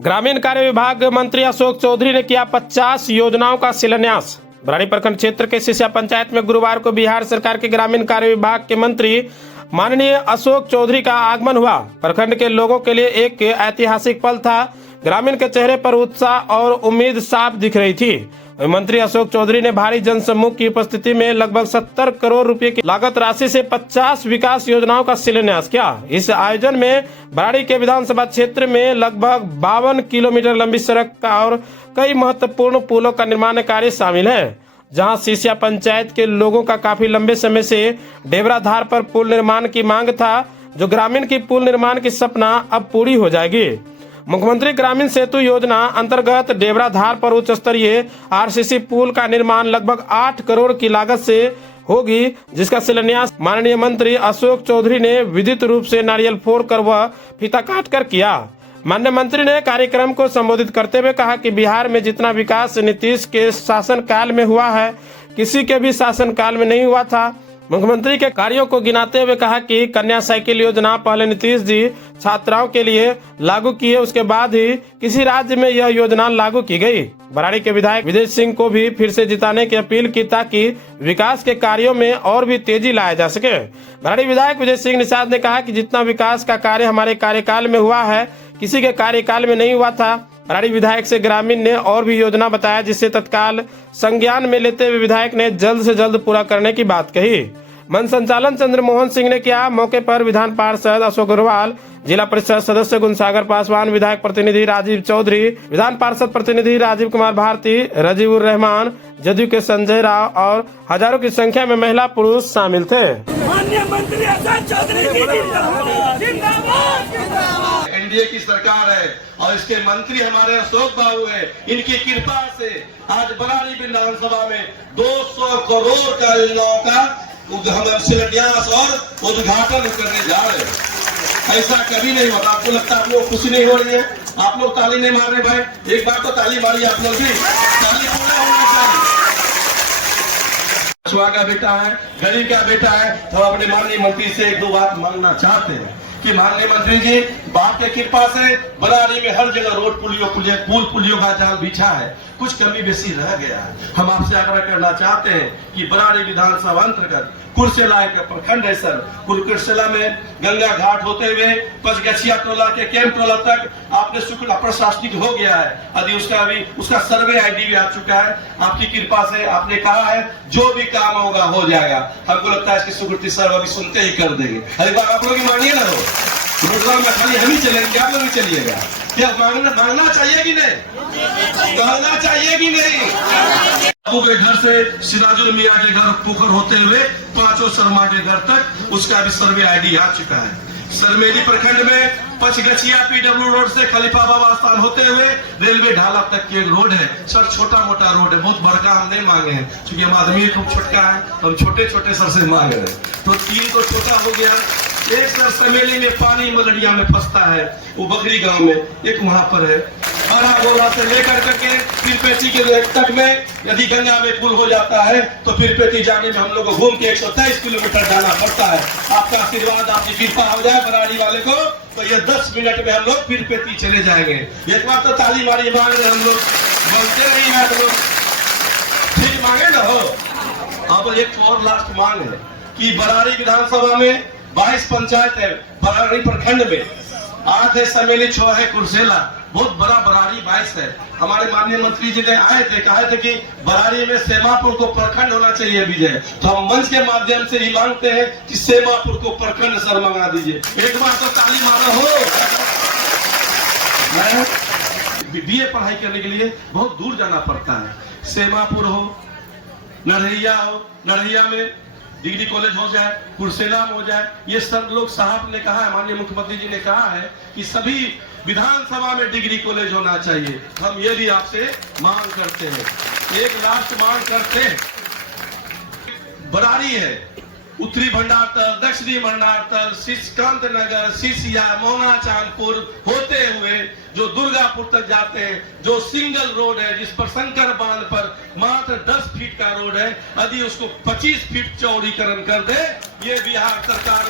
ग्रामीण कार्य विभाग मंत्री अशोक चौधरी ने किया 50 योजनाओं का शिलान्यास। बराड़ी प्रखंड क्षेत्र के सिसिया पंचायत में गुरुवार को बिहार सरकार के ग्रामीण कार्य विभाग के मंत्री माननीय अशोक चौधरी का आगमन हुआ। प्रखंड के लोगों के लिए एक ऐतिहासिक पल था। ग्रामीण के चेहरे पर उत्साह और उम्मीद साफ दिख रही थी। मंत्री अशोक चौधरी ने भारी जनसमूह की उपस्थिति में लगभग 70 करोड़ रुपए की लागत राशि से 50 विकास योजनाओं का शिलान्यास किया। इस आयोजन में बराड़ी के विधानसभा क्षेत्र में लगभग 52 किलोमीटर लंबी सड़क और कई महत्वपूर्ण पुलों का निर्माण कार्य शामिल है, जहां सिसिया पंचायत के लोगों का काफी लंबे समय से डेबराधार पर पुल निर्माण की मांग था, जो ग्रामीण की पुल निर्माण की सपना अब पूरी हो जाएगी। मुख्यमंत्री ग्रामीण सेतु योजना अंतर्गत डेबराधार पर उच्च स्तरीय आरसीसी पुल का निर्माण लगभग 8 करोड़ की लागत से होगी, जिसका शिलान्यास माननीय मंत्री अशोक चौधरी ने विधित रूप से नारियल फोड़कर व फीता काटकर किया। माननीय मंत्री ने कार्यक्रम को संबोधित करते हुए कहा कि बिहार में जितना विकास नीतीश के शासन काल में हुआ है, किसी के भी शासन काल में नहीं हुआ था। मुख्यमंत्री के कार्यों को गिनाते हुए कहा कि कन्या साइकिल योजना पहले नीतीश जी छात्राओं के लिए लागू किए, उसके बाद ही किसी राज्य में यह योजना लागू की गई। बराड़ी के विधायक विजय सिंह को भी फिर से जिताने की अपील की ताकि विकास के कार्यों में और भी तेजी लाया जा सके। बराड़ी विधायक विजय सिंह निषाद ने कहा कि जितना विकास का कार्य हमारे कार्यकाल में हुआ है, किसी के कार्यकाल में नहीं हुआ था। बराड़ी विधायक से ग्रामीण ने और भी योजना बताया, जिससे तत्काल संज्ञान में लेते हुए विधायक ने जल्द से जल्द पूरा करने की बात कही। मंच संचालन चंद्रमोहन सिंह ने किया। मौके पर विधान पार्षद अशोक अग्रवाल, जिला परिषद सदस्य गुणसागर पासवान, विधायक प्रतिनिधि राजीव चौधरी, विधान पार्षद प्रतिनिधि राजीव कुमार भारती, रजीउर रहमान, जदयू के संजय राव और हजारों की संख्या में महिला पुरुष शामिल थे। माननीय मंत्री अशोक चौधरी एनडीए की सरकार है और इसके मंत्री हमारे अशोक बाबू है। इनकी कृपा से आज बराड़ी विधानसभा में 200 करोड़ का योजनाओं का हम शिलान्यास और उद्घाटन करने जा रहे हैं। ऐसा कभी नहीं होता। आपको लगता है आप लोग खुशी नहीं हो रही है? आप लोग ताली नहीं मार रहे भाई? एक बार तो ताली मारिए आप लोग भी। ताली पूरा होना चाहिए। छुआ का बेटा है, गरीब का बेटा है, तो अपने माननीय मंत्री से एक दो बात मांगना चाहते हैं कि माननीय मंत्री जी, बाप के कृपा से बराड़ी में हर जगह रोड पुलियों का जाल बिछा है, कुछ कमी बेसी रह गया है। हम आपसे आग्रह करना चाहते हैं कि बराड़ी विधानसभा अंतर्गत कुर्सेला एक प्रखंड है सर, कुर्सेला में गंगा घाट होते हुए पचगछिया टोला के कैंप टोला तक आपने शुक्ल प्रशासनिक हो गया है। अभी उसका सर्वे आईडी भी आ चुका है। आपकी कृपा से आपने कहा है जो भी काम होगा हो जाएगा। हमको लगता है इसकी स्वीकृति सर अभी सुनते ही कर देंगे। अरे बात आप लोग मानिए ना, हो प्रोग्राम में खाली हम ही चलेंगे, आप लोग भी चलिएगा। क्या मांगना चाहिए कि नहीं? कहना चाहिए कि नहीं? बाबू के घर से सिराजुल मियां के घर पोखर होते हुए पांचों शर्मा के घर तक उसका भी सर्वे आईडी आ चुका है। सरमेली प्रखंड में पचगछिया पीडब्ल्यू रोड से खलीफा बाबा स्थान होते हुए रेलवे ढाला तक की एक रोड है सर, छोटा मोटा रोड है, बहुत बड़का हम नहीं मांगे हैं, क्योंकि हम आदमी खूब छोटका है, हम छोटे छोटे सर से मांग रहे हैं। तो 3 तो छोटा हो गया। एक सर समेली में पानी मलड़िया में फंसता है, वो बकरी गांव में, एक वहां पर है। हरा गोला से लेकर करके पीरपेटी के तक में यदि गंगा में पुल हो जाता है तो पीरपेटी जाने में हम लोग को घूम के 123 किलोमीटर जाना पड़ता है। आपका आशीर्वाद, आपकी कृपा हो जाए बराड़ी वाले को, तो ये 10 मिनट में हम लोग पीरपेटी चले जाएंगे। एक बार तो ताली मारी मांग रहे हम लोग, बोलते नहीं है लोग, ठीक मांगे ना हो। अब एक और लास्ट मांग है कि बराड़ी विधानसभा में 22 पंचायत है, बराड़ी प्रखंड में 8 है समेली, 6 है कुर्सेला, बहुत बड़ा बराड़ी 22 है। हमारे माननीय मंत्री जी ने आए थे, कहे थे कि बराड़ी में सेमापुर को प्रखंड होना चाहिए विजय, तो हम मंच के माध्यम से ही मांगते हैं कि सेमापुर को प्रखंड सर मंगा दीजिए। एक बार तो ताली मारा हो। मैं बीए पढ़ाई करने के लिए बहुत दूर जाना पड़ता है। सेमापुर हो, नरहिया हो, नरहिया में डिग्री कॉलेज हो जाए, कुर्सेला में हो जाए, ये सब लोग साहब ने कहा है, माननीय मुख्यमंत्री जी ने कहा है कि सभी विधानसभा में डिग्री कॉलेज होना चाहिए। हम ये भी आपसे मांग करते हैं। एक लास्ट मांग करते हैं, बराड़ी है, उत्तरी भंडारतल, दक्षिणी भंडारतल, सिसकांत नगर, सिसिया, मोना चांदपुर होते हुए जो दुर्गापुर तक जाते हैं, जो सिंगल रोड है, जिस पर शंकर बांध पर मात्र 10 फीट का रोड है, यदि उसको 25 फीट चौड़ीकरण कर दे, ये बिहार सरकार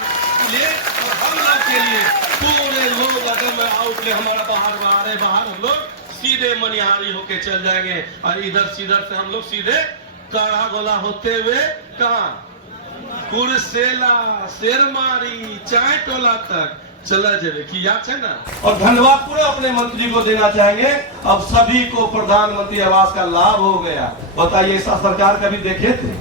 लिए और हम लोग के लिए पूरे लोग अगर मैं आउटले हमारा बाहर हम लोग सीधे मनिहारी होके चल जाएंगे और इधर से हम लोग सीधे काढ़ा गोला होते हुए कहाँ कुरसेला शेरमारी चाय टोला तक चला जाए कि याद है ना। और धन्यवाद पूरा अपने मंत्री को देना चाहेंगे। अब सभी को प्रधानमंत्री आवास का लाभ हो गया। बताइए ऐसा सरकार कभी देखे थे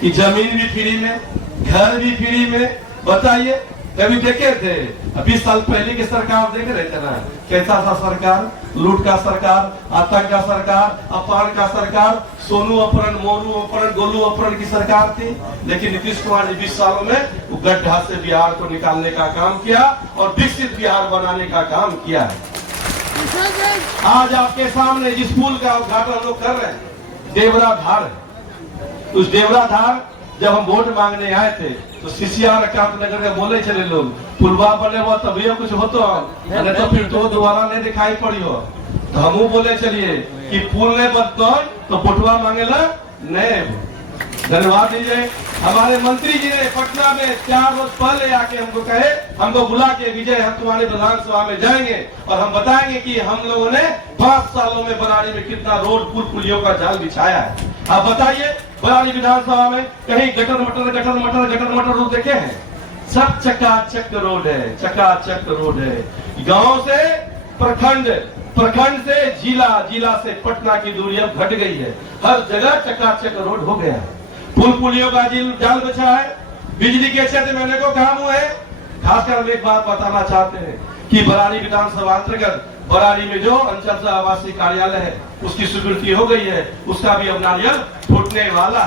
कि जमीन भी फ्री में, घर भी फ्री में? बताइए कभी देखे थे? 20 साल पहले की सरकार देख रहे थे ना, कैसा था सरकार? लूट का सरकार, आतंक का सरकार, अपहरण का सरकार, सोनू अपहरण, मोनू अपहरण, गोलू अपहरण की सरकार थी। लेकिन नीतीश कुमार ने 20 सालों में वो गड्ढा से बिहार को निकालने का काम किया और विकसित बिहार बनाने का काम किया है। आज आपके सामने जिस पुल का उद्घाटन हम लोग कर रहे हैं, देवरा धार। उस देवरा धार जब हम वोट मांगने आए थे तो सिसियार कांतनगर के बोले चले लोग पुलवा बने हुआ तभी कुछ होतो, नहीं तो फिर तो दोबारा नहीं दिखाई पड़ी हो। तो हम बोले चलिए कि पुल ने बनतो तो पुटवा मांगेला नहीं। धन्यवाद दीजिए हमारे मंत्री जी ने पटना में 4 रोज पहले आके हमको कहे, हमको बुला के विजय हम तुम्हारे विधानसभा में जाएंगे और हम बताएंगे कि हम लोगों ने 5 सालों में बरारी में कितना रोड पुल पुलियों का जाल बिछाया है। आप बताइए बरारी विधानसभा में कहीं गटर मटर रोड देखे हैं? सब चकाचक रोड है, चकाचक रोड है। गांव से प्रखंड से जिला से पटना की दूरी अब घट गई है। हर जगह चकाचक रोड हो गया है। पुल पुलियों का जाल बिछा है। बिजली के क्षेत्र में अनेकों काम हुए हैं। खासकर हम एक बात बताना चाहते हैं कि बरारी विधानसभा अंतर्गत बरारी में जो अंचल आवासीय कार्यालय है उसकी स्वीकृति हो गई है, उसका भी अब नारियल फूटने वाला।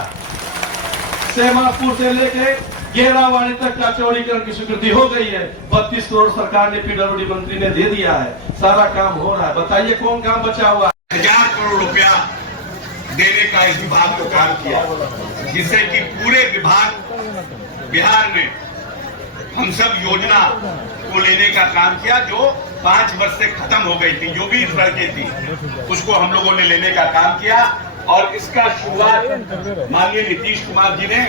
सहमापुर से लेके गेरावाड़ी तक का चौड़ीकरण की स्वीकृति हो गई है। 32 करोड़ सरकार ने पीडब्ल्यूडी मंत्री ने दे दिया है। सारा काम हो रहा है। बताइए कौन काम बचा हुआ? 1000 करोड़ रुपया देने का इस विभाग को काम किया, जिससे कि पूरे विभाग बिहार में हम सब योजना को लेने का काम किया जो 5 वर्ष से खत्म हो गई थी, जो भी सड़कें थी उसको हम लोगों ने लेने का काम किया। और इसका शुरुआत माननीय नीतीश कुमार जी ने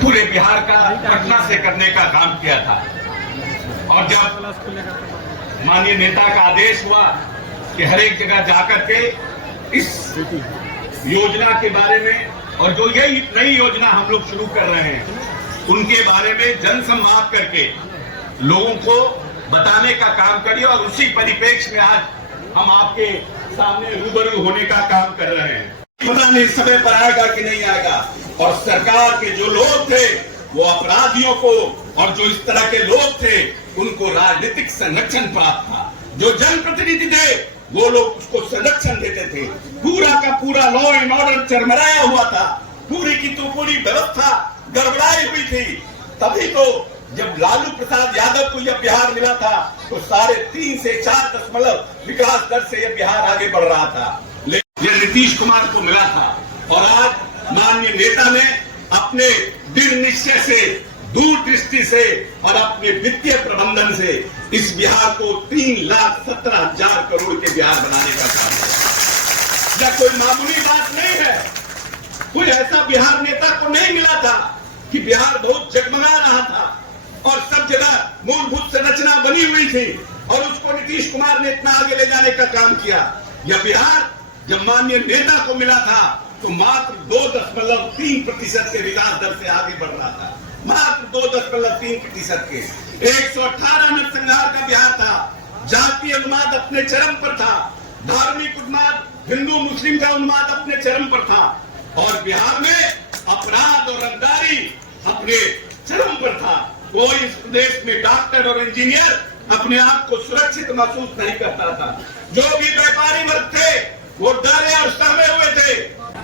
पूरे बिहार का पटना से करने का काम किया था। और जब माननीय नेता का आदेश हुआ कि हर एक जगह जाकर के इस योजना के बारे में और जो यही नई योजना हम लोग शुरू कर रहे हैं उनके बारे में जनसंवाद करके लोगों को बताने का काम करिए। और उसी परिप्रेक्ष्य में आज हम आपके सामने रूबरू होने का काम कर रहे हैं। पता नहीं समय पर आएगा कि नहीं आएगा। और सरकार के जो लोग थे वो अपराधियों को और जो इस तरह के लोग थे उनको राजनीतिक संरक्षण प्राप्त था। जो जनप्रतिनिधि थे वो लोग उसको संरक्षण देते थे। पूरा का पूरा लॉ एंड ऑर्डर चरमराया हुआ था। पूरी की तो पूरी व्यवस्था गड़बड़ाई हुई थी। तभी तो जब लालू प्रसाद यादव को यह बिहार मिला था तो 3.5 से 4 विकास दर से यह बिहार आगे बढ़ रहा था। लेकिन यह नीतीश कुमार को मिला था। और आज माननीय नेता ने अपने दृढ़ निश्चय से, दूरदृष्टि से और अपने वित्तीय प्रबंधन से इस बिहार को 3,17,000 करोड़ के बिहार बनाने का काम किया। यह कोई मामूली बात नहीं है। कोई ऐसा बिहार नेता को नहीं मिला था कि बिहार बहुत जगमगा रहा था और सब जगह मूलभूत संरचना बनी हुई थी और उसको नीतीश कुमार ने इतना आगे ले जाने का काम किया। यह बिहार जब माननीय नेता को मिला था तो मात्र 2.3% के विकास दर से आगे बढ़ रहा था। मात्र 2.3% के 118 नरसंहार का बिहार था। जातीय उन्माद अपने चरम पर था। धार्मिक उन्माद, हिंदू मुस्लिम का उन्माद अपने चरम पर था। और बिहार में अपराध और रंगदारी अपने चरम पर था। कोई इस प्रदेश में डॉक्टर और इंजीनियर अपने आप को सुरक्षित महसूस नहीं करता था। जो भी व्यापारी वर्ग थे वो डरे और सहमे हुए थे।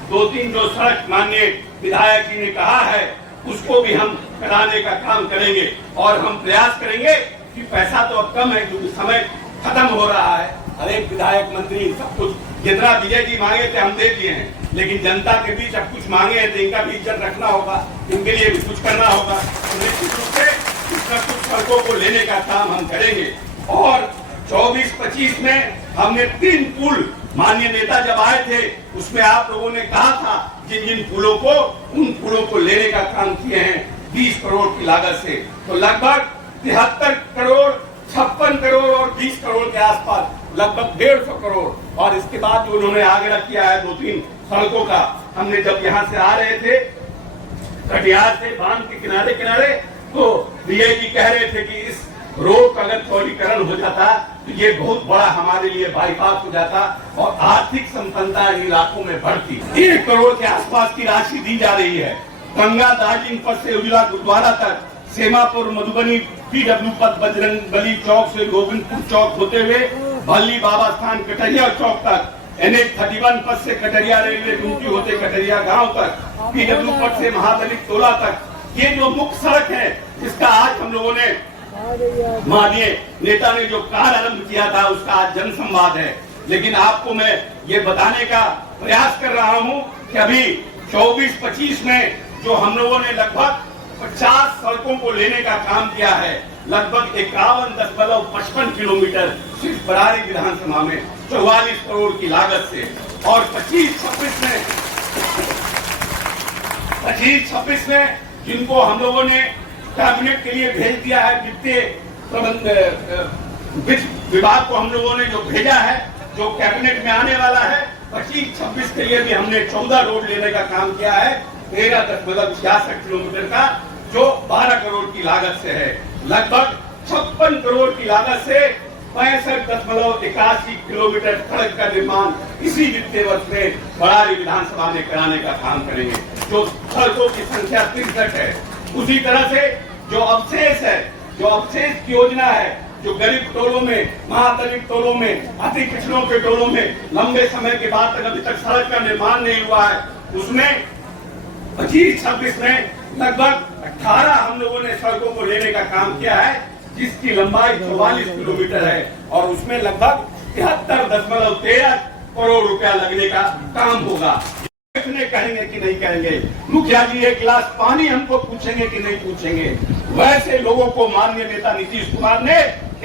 2-3 जो सड़क माननीय विधायक जी ने कहा है उसको भी हम कराने का काम करेंगे। और हम प्रयास करेंगे कि पैसा तो अब कम है क्योंकि समय खत्म हो रहा है। हर एक विधायक मंत्री सब कुछ जितना विजय जी मांगे थे हम दे दिए हैं, लेकिन जनता के बीच अब कुछ मांगे हैं तो इनका भी इज्जत रखना होगा, इनके लिए भी कुछ करना होगा। तो निश्चित रूप से कुछ सड़कों को लेने का काम हम करेंगे। और 24-25 में हमने 3 पुल माननीय नेता जब आए थे उसमें आप लोगों ने कहा था जिन जिन पुलों को, उन पुलों को लेने का काम किए हैं। 20 करोड़ की लागत से, तो लगभग 73 करोड़, 56 करोड़ और 20 करोड़ के आसपास लगभग 150 करोड़। और इसके बाद जो उन्होंने आगे किया है 2-3 सड़कों का, हमने जब यहाँ से आ रहे थे कटिहार से बांध के किनारे किनारे, तो डीआई जी कह रहे थे कि इस रोड का अगर चौड़ीकरण हो जाता तो ये बहुत बड़ा हमारे लिए बाईपास हो जाता और आर्थिक संपन्नता इन इलाकों में बढ़ती। 1 करोड़ के आसपास की राशि दी जा रही है। गंगा दार्जिलिंग पथ से उजला गुरुद्वारा तक, सेमापुर मधुबनी पीडब्ल्यू पथ बजरंग बली चौक से गोविंदपुर चौक होते हुए भल्ली बाबा स्थान कटरिया चौक तक, NH31 पथ से कटरिया रेलवे गुमटी होते कटरिया गांव तक, पीडब्ल्यू पथ से महादलित टोला तक, ये जो मुख्य सड़क है जिसका आज हम लोगों ने माननीय नेता ने जो कार्य आरंभ किया था उसका आज जन संवाद है। लेकिन आपको मैं ये बताने का प्रयास कर रहा हूं कि अभी 24-25 में जो हम लोगों ने लगभग 50 सड़कों को लेने का काम किया है, लगभग 51.55 किलोमीटर सिर्फ बरारी विधानसभा में 44 करोड़ की लागत से, और 25-26 में जिनको हम लोगों ने कैबिनेट के लिए भेज दिया है, वित्तीय प्रबंध वित्त विभाग को हम लोगों ने जो भेजा है, जो कैबिनेट में आने वाला है, 25-26 के लिए भी हमने 14 रोड लेने का काम किया है, 13.66 किलोमीटर का, जो 12 करोड़ की लागत से है। लगभग 56 करोड़ की लागत से 65.81 किलोमीटर सड़क का निर्माण इसी वित्तीय वर्ष में बरारी विधानसभा में कराने का काम करेंगे। जो सड़कों की संख्या 63 है, उसी तरह से जो अवशेष है, जो अवशेष योजना है, जो गरीब टोलों में, महादलित टोलों में, अति पिछड़ों के टोलों में लंबे समय के बाद तक अभी तक सड़क का निर्माण नहीं हुआ है, उसमें 25-26 में लगभग 18 हम लोगों ने सड़कों को लेने का काम किया है, जिसकी लंबाई 44 किलोमीटर है, और उसमें लगभग 73.13 करोड़ रुपया लगने का काम होगा। कहेंगे कि नहीं कहेंगे, मुखिया जी एक गिलास पानी हमको पूछेंगे कि नहीं पूछेंगे, वैसे लोगों को माननीय नेता नीतीश कुमार ने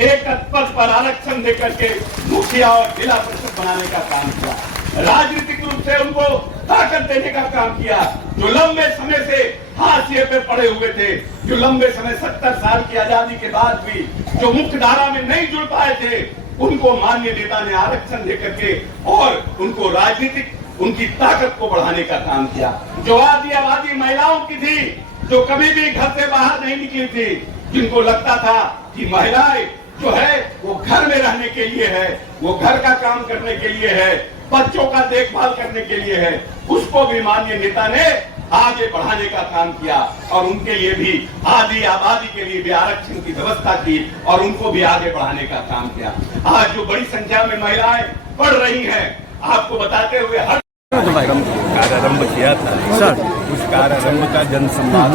एक पद पर आरक्षण देकर के मुखिया और जिला परिषद बनाने का काम किया, राजनीतिक रूप से उनको ताकत देने का काम किया। जो लंबे समय से हाशिए पे पड़े हुए थे, जो लंबे समय 70 साल की आजादी के बाद भी जो मुख्य धारा में नहीं जुड़ पाए थे, उनको माननीय नेता ने आरक्षण देकर के और उनको राजनीतिक उनकी ताकत को बढ़ाने का काम किया। जो आदिवासी महिलाओं की थी, जो कभी भी घर से बाहर नहीं निकली थी, जिनको लगता था कि महिलाएं जो है वो घर में रहने के लिए है, वो घर का काम करने के लिए है, बच्चों का देखभाल करने के लिए है, उसको भी माननीय नेता ने आगे बढ़ाने का काम किया और उनके लिए भी आदि आबादी के लिए भी आरक्षण की व्यवस्था की और उनको भी आगे बढ़ाने का काम किया। आज जो बड़ी संख्या में महिलाएं पढ़ रही हैं, आपको बताते हुए हर कार्यारंभ किया था सर, उस कार्यारंभ का जन संवाद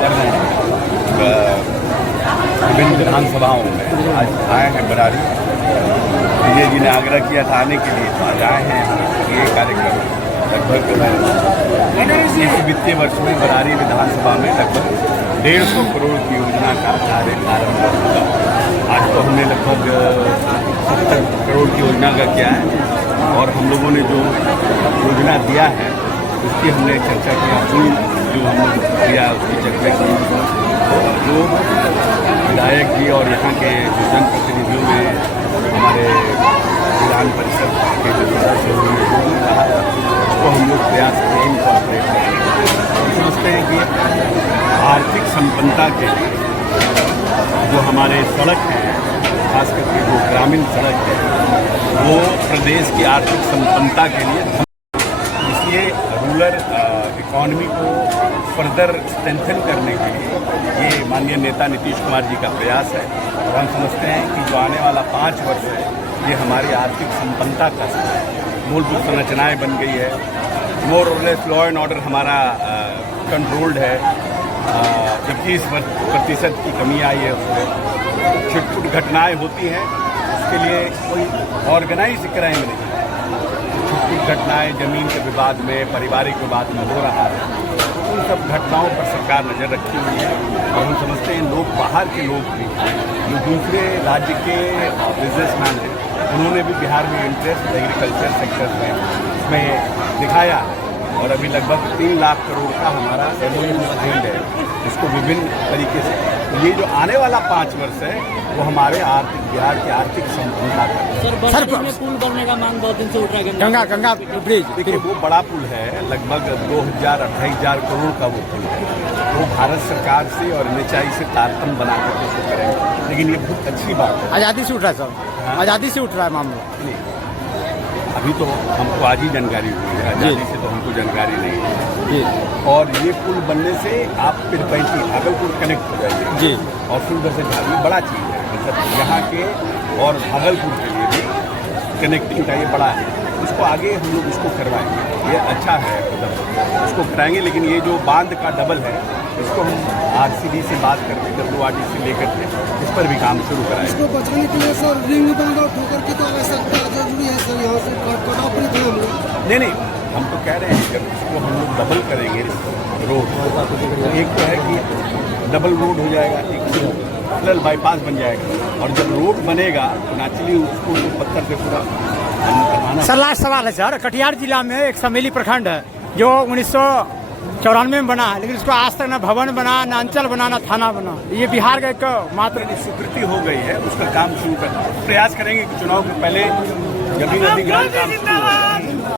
कर रहे हैं। विभिन्न विधानसभाओं में आज आए हैं बरारी, विजय जी ने आग्रह किया था आने के लिए, तो आज आए हैं। ये कार्यक्रम लगभग इस वित्तीय वर्ष में बरारी विधानसभा में लगभग 150 करोड़ की योजना का कार्य आरंभ होगा। आज तो हमने लगभग 70 करोड़ की योजना का किया है और हम लोगों ने जो योजना दिया है उसकी हमने चर्चा किया, कुल जो हमने दिया उसकी चर्चा की। जो विधायक जी और यहाँ के जो जनप्रतिनिधियों में हमारे विधान परिषद के जो सदस्य हुए कहा तो हम लोग प्रयास करें इनकॉर्पोरेट करें। समझते हैं कि आर्थिक संपन्नता के लिए जो हमारे सड़क है, खास करके जो ग्रामीण सड़क है, वो प्रदेश की आर्थिक संपन्नता के लिए, इसलिए रूरल इकॉनमी को फर्दर स्ट्रेंथन करने के लिए ये माननीय नेता नीतीश कुमार जी का प्रयास है। और हम समझते हैं कि जो आने वाला 5 वर्ष है ये हमारी आर्थिक संपन्नता का है। मूलभूत संरचनाएं बन गई है, मोर और लेस लॉ एंड ऑर्डर हमारा कंट्रोल्ड है, 21% की कमी आई है उसमें। छिटपुट घटनाएं होती हैं, उसके लिए कोई ऑर्गेनाइज क्राइम नहीं है। छिटपुट घटनाएं जमीन के विवाद में, पारिवारिक विवाद में हो रहा है, तो उन सब घटनाओं पर सरकार नज़र रखी हुई है। और हम समझते हैं लोग, बाहर के लोग भी जो दूसरे राज्य के बिजनेसमैन हैं, उन्होंने भी बिहार में इंटरेस्ट एग्रीकल्चर सेक्टर में उसमें दिखाया है। और अभी लगभग 3 लाख करोड़ का हमारा एमओयू फील्ड है, उसको विभिन्न तरीके से, ये जो आने वाला 5 वर्ष है वो हमारे बिहार की आर्थिक संपन्नता का सर में पुल बनने का मांग बहुत दिन से उठ रहा है। गंगा ब्रिज देखिए, वो बड़ा पुल है, लगभग 2,000-2,500 करोड़ का वो पुल है। वो भारत सरकार से और NHAI से तारतम्य बना करके उसको करेंगे, लेकिन ये बहुत अच्छी बात है। आज़ादी से उठ रहा है सर, आज़ादी से उठ रहा है मामला। नहीं, अभी तो हमको आज ही जानकारी हुई है, आज़ादी से तो हमको जानकारी नहीं है जी। और ये पुल बनने से आप फिर भागलपुर कनेक्ट हो जाएंगे जी। और फिर उधर से ये बड़ा चीज़ है, मतलब यहाँ के और भागलपुर के लिए भी कनेक्टिंग का ये बड़ा है। उसको आगे हम लोग उसको करवाएंगे, ये अच्छा है, मतलब उसको कराएंगे। लेकिन ये जो बांध का डबल है, इसको हम RCD से बात करके, WRD से लेकर के इस पर भी काम शुरू कराएंगे। इसको बचाने के लिए सर रिंग बनेगा ठोकर की तो आवश्यकता जरूरी है सर, यहाँ से कटापड़ी थे हम लोग। नहीं, हम तो कह रहे हैं जब इसको हम लोग डबल करेंगे रोड, तो एक तो है कि डबल रोड हो जाएगा, एक पैरेलल बाईपास बन जाएगा, और जब रोड बनेगा तो नेचुरली उसको पत्थर से पूरा करवाना। सर लास्ट सवाल है सर, कटिहार जिला में एक समेली प्रखंड है जो 1994 में बना है, लेकिन उसको आज तक न भवन बना, न अंचल बना, न थाना बना। ये बिहार का एक मात्र स्वीकृति हो गई है, उसका काम शुरू कर प्रयास करेंगे कि चुनाव के पहले जमीन अधिग्रहण काम शुरू हो।